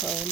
ប្អូន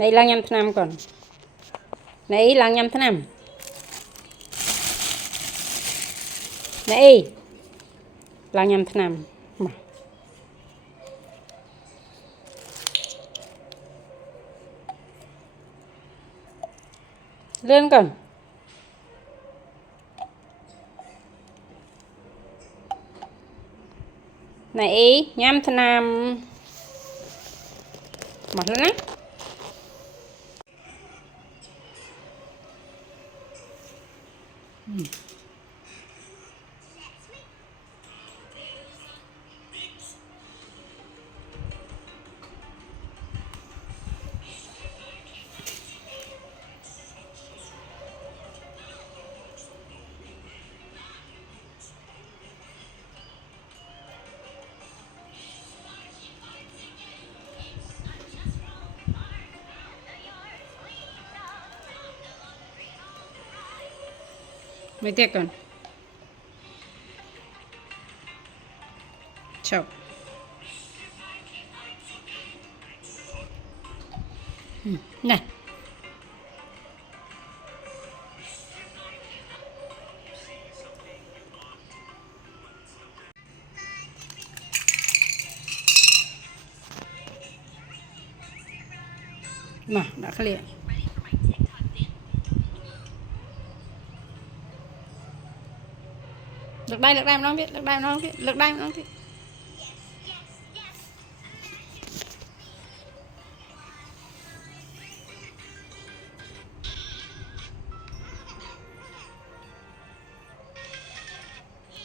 ណៃឡើងញ៉ាំថ្នាំកូនណៃឡើងញ៉ាំថ្នាំណៃឡើងញ៉ាំថ្នាំមកលឿនកូនណៃញ៉ាំថ្នាំមកលឿនណាមួយទៀតកូនឈប់ណែមកដាក់ឃ្លាលើកដៃម្ដងទៀតលើកដៃម្ដងទៀតលើកដៃម្ដងទៀត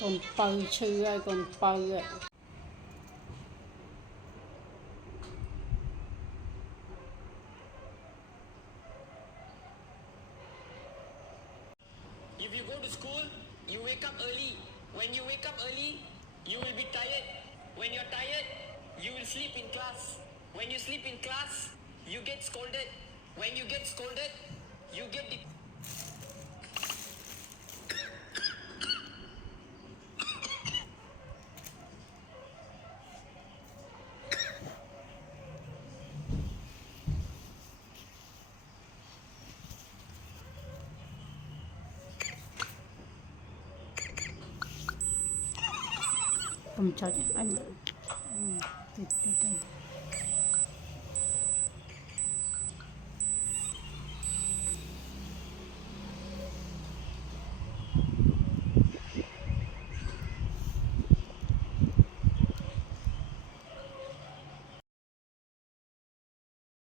កូនបើឈឺហើយកូនបើ If you go to school, you wake up early. When you wake up early, you will be tired. When you're tired, you will sleep in class. When you sleep in class, you get scolded. When you get scolded, you get Cầm cho anh.